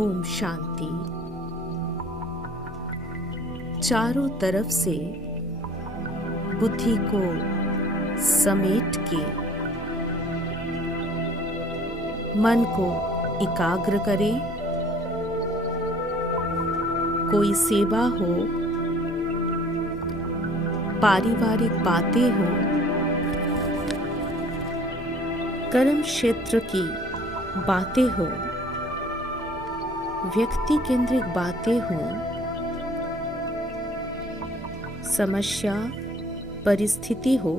ओम शांति। चारों तरफ से बुद्धि को समेट के मन को एकाग्र करें। कोई सेवा हो, पारिवारिक बातें हो, कर्म क्षेत्र की बातें हो, व्यक्ति केंद्रित बातें हो, समस्या परिस्थिति हो,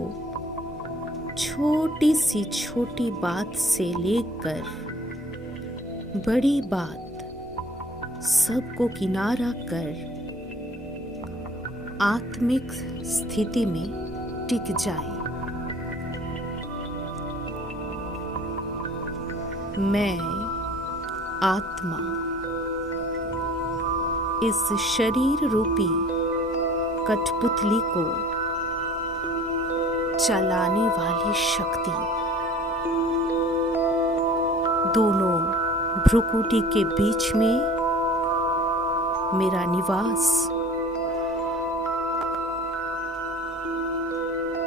छोटी सी छोटी बात से लेकर बड़ी बात सबको किनारा कर आत्मिक स्थिति में टिक जाए। मैं आत्मा इस शरीर रूपी कठपुतली को चलाने वाली शक्ति, दोनों भ्रुकुटी के बीच में मेरा निवास,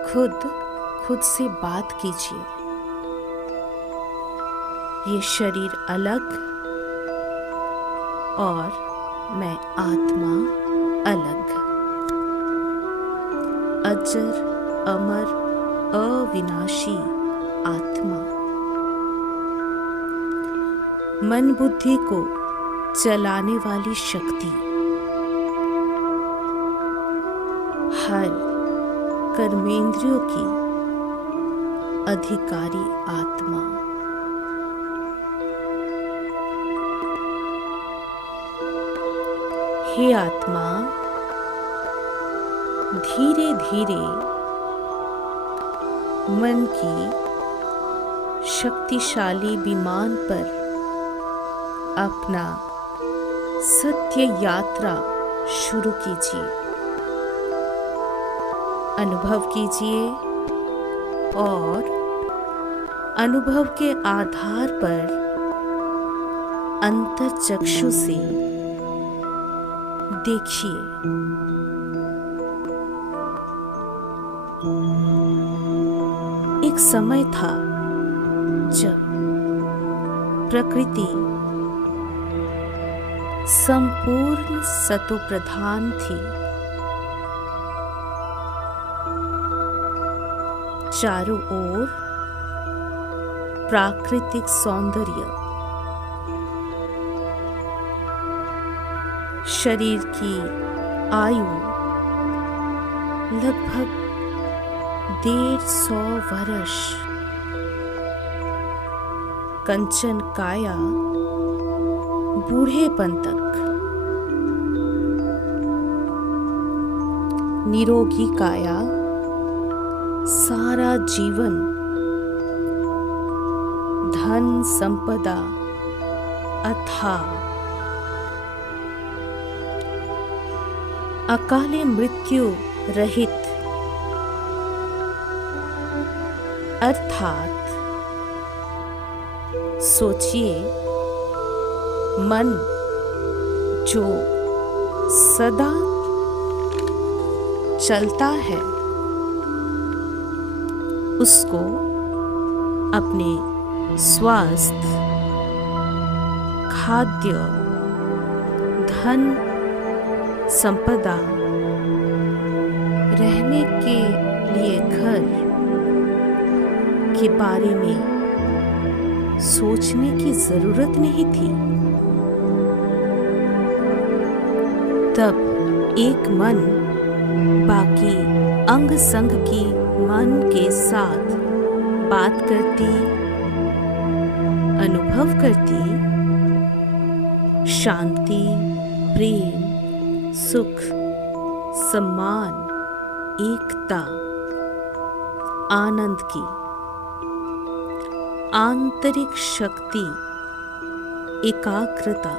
खुद से बात कीजिए। ये शरीर अलग और मैं आत्मा अलग, अजर अमर अविनाशी आत्मा। मन बुद्धि को चलाने वाली शक्ति, हर कर्मेंद्रियों की अधिकारी आत्मा। हे आत्मा, धीरे धीरे मन की शक्तिशाली विमान पर अपना सत्य यात्रा शुरू कीजिए। अनुभव कीजिए और अनुभव के आधार पर अंतर्चक्षु से देखिए। एक समय था जब प्रकृति संपूर्ण सतो प्रधान थी। चारों ओर प्राकृतिक सौंदर्य, शरीर की आयु लगभग 150 वर्ष, कंचन काया बूढ़ेपन तक, निरोगी काया सारा जीवन, धन संपदा अथाह, अकाले मृत्यु रहित, अर्थात सोचिए मन जो सदा चलता है उसको अपने स्वास्थ्य, खाद्य, धन संपदा, रहने के लिए घर के बारे में सोचने की जरूरत नहीं थी। तब एक मन बाकी अंग संग की मन के साथ बात करती, अनुभव करती, शांति, प्रेम, सुख, सम्मान, एकता, आनंद की आंतरिक शक्ति, एकाग्रता,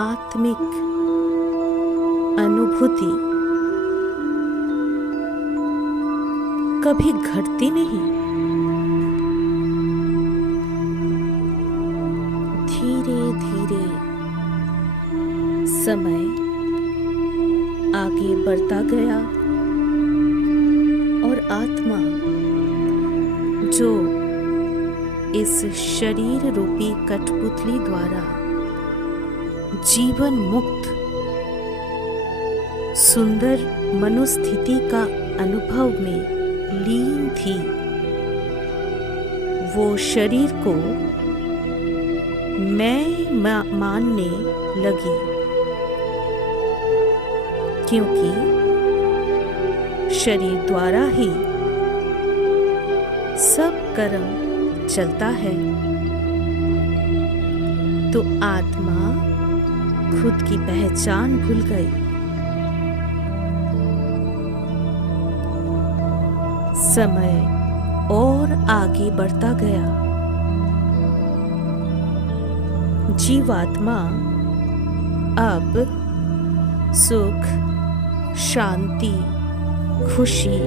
आत्मिक अनुभूति कभी घटती नहीं। धीरे धीरे समय आगे बढ़ता गया और आत्मा जो इस शरीर रूपी कठपुतली द्वारा जीवन मुक्त सुंदर मनोस्थिति का अनुभव में लीन थी, वो शरीर को मैं मानने लगी, क्योंकि शरीर द्वारा ही सब कर्म चलता है। तो आत्मा खुद की पहचान भूल गई। समय और आगे बढ़ता गया। जीवात्मा अब सुख, शांति, खुशी,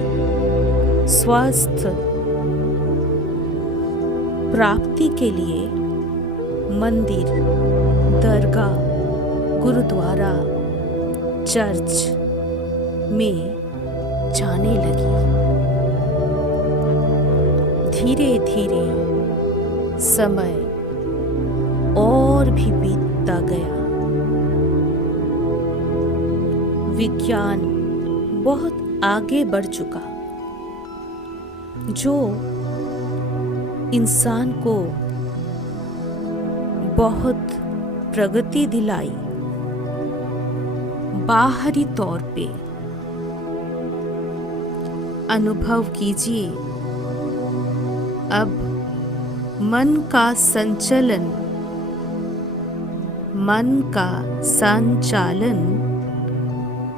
स्वास्थ्य प्राप्ति के लिए मंदिर, दरगाह, गुरुद्वारा, चर्च में जाने लगी। धीरे धीरे समय और भी बीतता गया। विज्ञान बहुत आगे बढ़ चुका, जो इंसान को बहुत प्रगति दिलाई। बाहरी तौर पे अनुभव कीजिए, अब मन का संचालन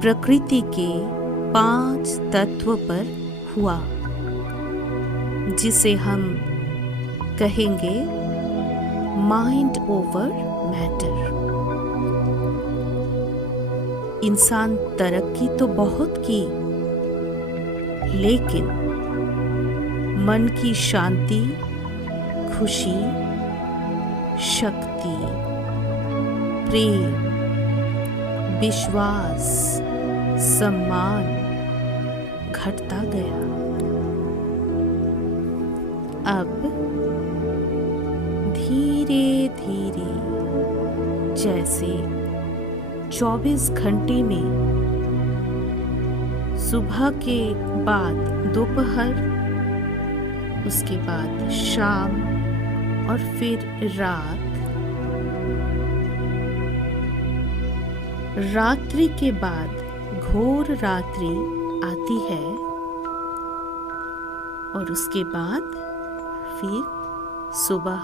प्रकृति के 5 तत्व पर हुआ, जिसे हम कहेंगे माइंड ओवर मैटर। इंसान तरक्की तो बहुत की, लेकिन मन की शांति, खुशी, शक्ति, प्रेम, विश्वास, सम्मान घटता गया। अब धीरे धीरे जैसे 24 घंटे में सुबह के बाद दोपहर, उसके बाद शाम और फिर रात्रि के बाद घोर रात्रि आती है और उसके बाद फिर सुबह।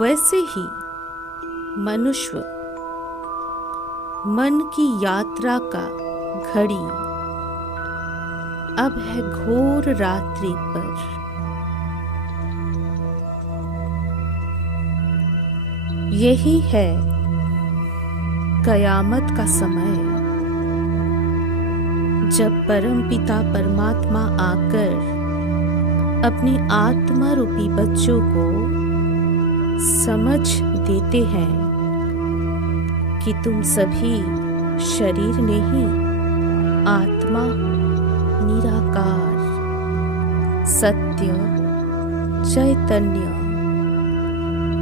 वैसे ही मनुष्य मन की यात्रा का घड़ी अब है घोर रात्रि पर। यही है कयामत का समय, जब परमपिता परमात्मा आकर अपने आत्मा रूपी बच्चों को समझ देते हैं कि तुम सभी शरीर नहीं, आत्मा निराकार सत्य चैतन्य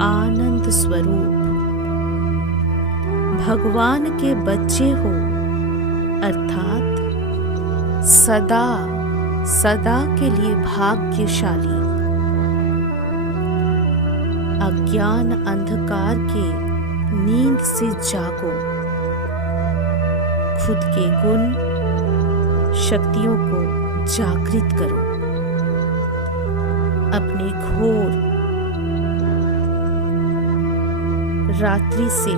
आनंद स्वरूप भगवान के बच्चे हो, अर्थात सदा सदा के लिए भाग्यशाली। अज्ञान अंधकार के नींद से जागो, खुद के गुण शक्तियों को जागृत करो, अपने घोर रात्रि से,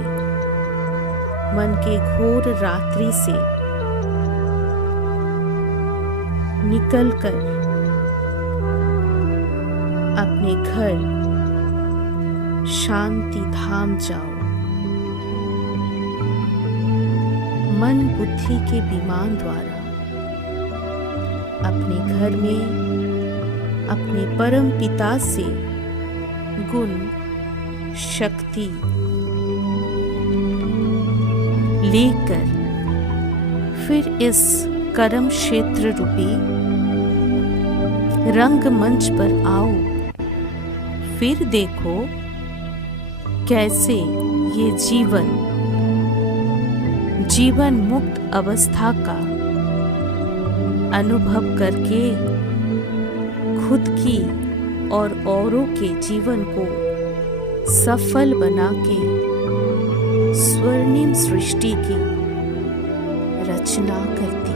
मन के घोर रात्रि से निकलकर अपने घर शांति धाम जाओ। मन बुद्धि के विमान द्वारा अपने घर में अपने परम पिता से गुण शक्ति लेकर फिर इस कर्म क्षेत्र रूपी रंगमंच पर आओ। फिर देखो कैसे ये जीवन मुक्त अवस्था का अनुभव करके खुद की और औरों के जीवन को सफल बना के स्वर्णिम सृष्टि की रचना करती